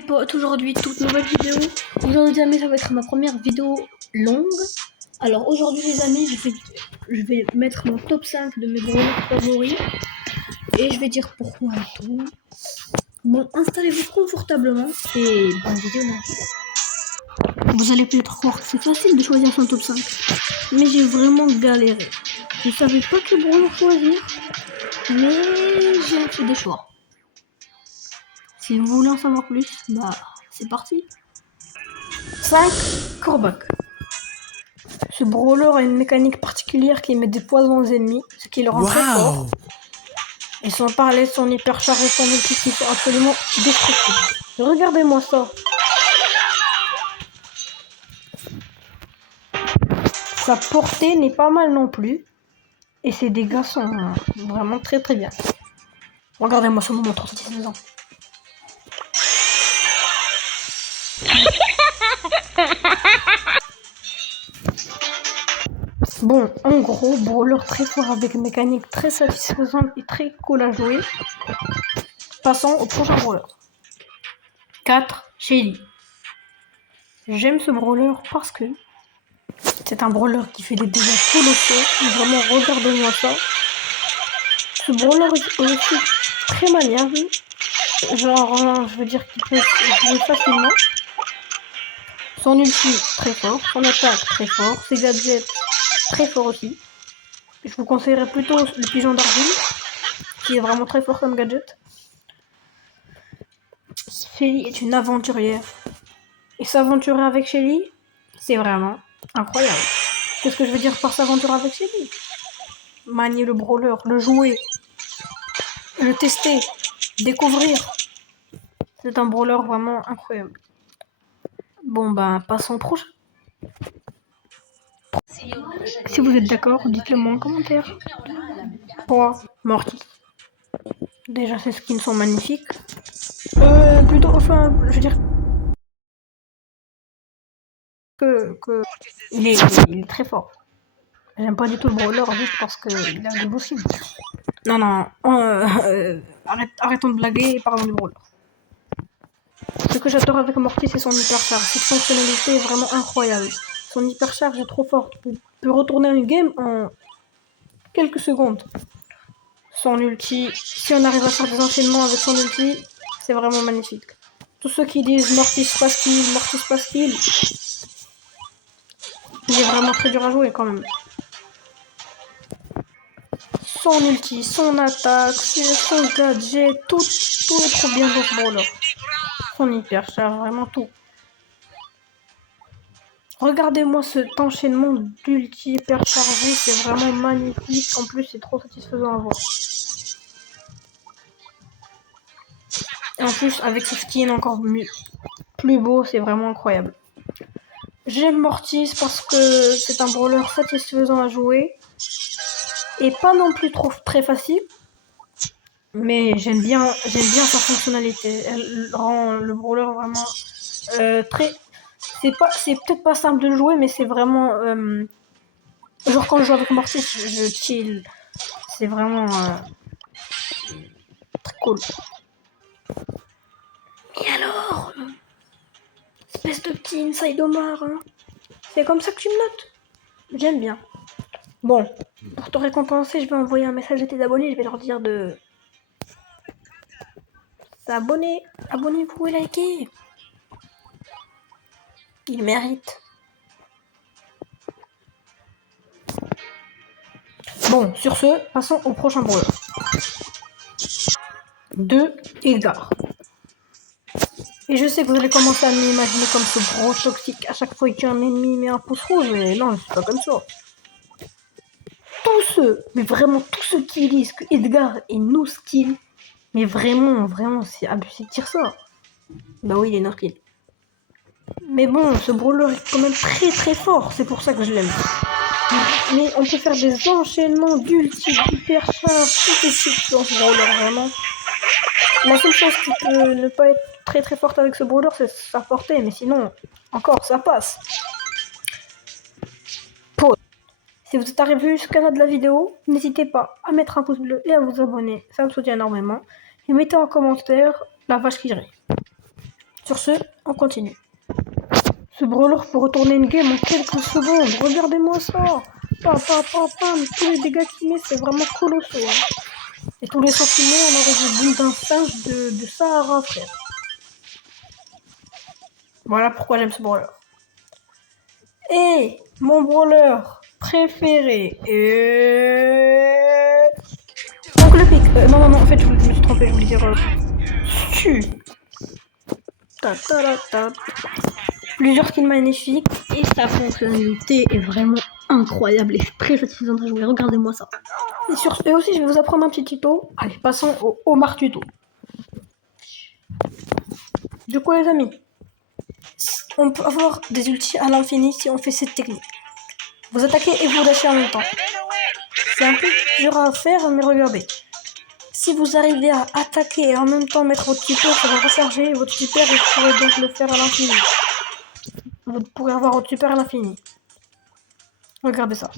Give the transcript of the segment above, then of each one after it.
Potes, aujourd'hui toute nouvelle vidéo. Aujourd'hui les amis, ça va être ma première vidéo longue. Alors aujourd'hui les amis, je vais mettre mon top 5 de mes brawlers favoris. Et je vais dire pourquoi et tout. Bon, installez-vous confortablement et bonne vidéo. Vous allez peut-être croire que c'est facile de choisir son top 5. Mais j'ai vraiment galéré. Je savais pas quel brawler choisir. Mais j'ai fait des choix. Si vous voulez en savoir plus, bah c'est parti. 5. Kor'bak. Ce brawler a une mécanique particulière qui met des poisons aux ennemis, ce qui le rend très fort. Et sans parler de son hypercharge et son ulti qui sont absolument destructibles. Regardez-moi ça. Sa portée n'est pas mal non plus. Et ses dégâts sont vraiment très très bien. Regardez-moi ce moment 36 ans. Bon, en gros, brawler très fort avec une mécanique très satisfaisante et très cool à jouer. Passons au prochain brawler. 4. Shelly. J'aime ce brawler parce que c'est un brawler qui fait des dégâts colossaux. Vraiment, regardez-moi ça. Ce brawler est aussi très maniable. Genre, je veux dire qu'il peut jouer facilement. Son ulti, très fort. Son attaque, très fort. Ses gadgets, très fort aussi. Je vous conseillerais plutôt le pigeon d'argile, qui est vraiment très fort comme gadget. Shelly est une aventurière. Et s'aventurer avec Shelly, c'est vraiment incroyable. Qu'est-ce que je veux dire par s'aventurer avec Shelly? Manier le brawler, le jouer, le tester, découvrir. C'est un brawler vraiment incroyable. Bon bah, passons au prochain. Si vous êtes d'accord, dites-le moi en commentaire. 3. Mortis. Déjà, ces skins sont magnifiques. Plutôt, enfin, je veux dire que il est très fort. J'aime pas du tout le brawler juste parce qu'il a des beaux skins. Non, arrêtons de blaguer et parlons du brawler. Ce que j'adore avec Mortis, c'est son hypercharge. Cette fonctionnalité est vraiment incroyable. Son hypercharge est trop forte. Peut retourner une game en quelques secondes. Son ulti, si on arrive à faire des enchaînements avec son ulti, c'est vraiment magnifique. Tous ceux qui disent Mortis pas skill, il est vraiment très dur à jouer quand même. Son ulti, son attaque, son gadget, tout est trop bien dans ce brawler. Son hypercharge, vraiment tout. Regardez-moi cet enchaînement d'ulti hyper chargé, c'est vraiment magnifique. En plus, c'est trop satisfaisant à voir. Et en plus, avec ce skin encore plus beau, c'est vraiment incroyable. J'aime Mortis parce que c'est un brawler satisfaisant à jouer. Et pas non plus très facile. Mais j'aime bien sa fonctionnalité. Elle rend le brawler vraiment très... C'est peut-être pas simple de le jouer, mais c'est vraiment... genre quand je joue avec Mortis, je chill. C'est vraiment très cool. Et alors, espèce de petit inside Omar, hein. C'est comme ça que tu me notes. J'aime bien. Bon, pour te récompenser, je vais envoyer un message à tes abonnés. Je vais leur dire de s'abonner. Abonnez-vous et likez. Ils méritent. Bon, sur ce, passons au prochain brawler. 2. Edgar. Et je sais que vous allez commencer à m'imaginer comme ce gros toxique. À chaque fois qu'il y a un ennemi, il met un pouce rouge. Mais non, c'est pas comme ça. Mais vraiment tous ceux qui disent que Edgar est no skill, mais vraiment, c'est abusé de dire ça. Bah oui, il est no skill. Mais bon, ce brawler est quand même très fort, c'est pour ça que je l'aime. Mais on peut faire des enchaînements d'ulti, d'hypercharge, tout est shit dans ce brawler, vraiment. La seule chose qui peut ne pas être très forte avec ce brawler, c'est sa portée, mais sinon, encore, ça passe. Pause. Si vous êtes arrivé jusqu'à là de la vidéo, n'hésitez pas à mettre un pouce bleu et à vous abonner, ça me soutient énormément. Et mettez en commentaire la vache qui rit. Sur ce, on continue. Ce brawler peut retourner une game en quelques secondes. Regardez-moi ça. Pam, pam, pam, pam. Tous les dégâts qu'il met, c'est vraiment colossal. Hein. Et tous les sauts qu'il met, on aurait dit boule d'un singe de Sahara, frère. Voilà pourquoi j'aime ce brawler. Et mon brawler préféré est... Donc le pic. Non, en fait, je me suis trompé, je voulais dire... Stu. Ta, ta, ta, ta. Plusieurs skins magnifiques et sa fonctionnalité est vraiment incroyable et très satisfaisante à jouer. Regardez-moi ça. Et aussi, je vais vous apprendre un petit tuto. Allez, passons au Omar tuto. Du coup, les amis, on peut avoir des ultis à l'infini si on fait cette technique. Vous attaquez et vous lâchez en même temps. C'est un peu dur à faire, mais regardez. Si vous arrivez à attaquer et en même temps mettre votre super, ça va recharger votre super et vous pourrez donc le faire à l'infini. Vous pourrez avoir votre super à l'infini. Regardez ça.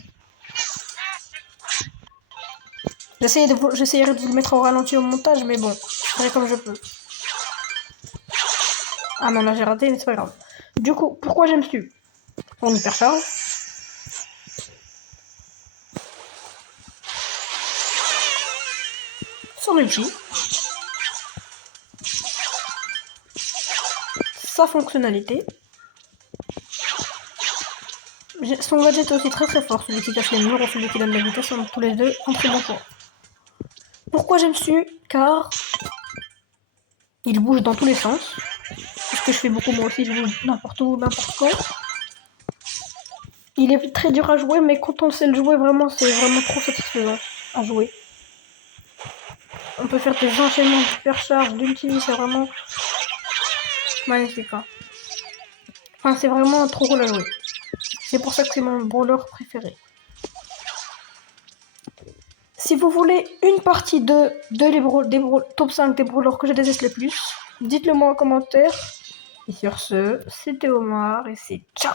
J'essayerai de vous le mettre au ralenti au montage, mais bon, je ferai comme je peux. Ah non, là j'ai raté, mais c'est pas grave. Du coup, pourquoi j'aime Stu? On hypercharge. Son ulti. Sa fonctionnalité. Son gadget est aussi très très fort, celui qui casse les murs ou celui qui donne la vitesse, sont tous les deux un très bon point. Pourquoi j'aime Stu? Car il bouge dans tous les sens. Parce que je fais beaucoup moi aussi, je bouge n'importe où, n'importe quoi. Il est très dur à jouer, mais quand on sait le jouer, vraiment, c'est vraiment trop satisfaisant à jouer. On peut faire des enchaînements de supercharge, d'ulti, c'est vraiment magnifique. Hein. Enfin, c'est vraiment trop cool à jouer. C'est pour ça que c'est mon brawler préféré. Si vous voulez une partie de top 5 des brawlers que je déteste le plus, dites-le moi en commentaire. Et sur ce, c'était Omar et c'est ciao!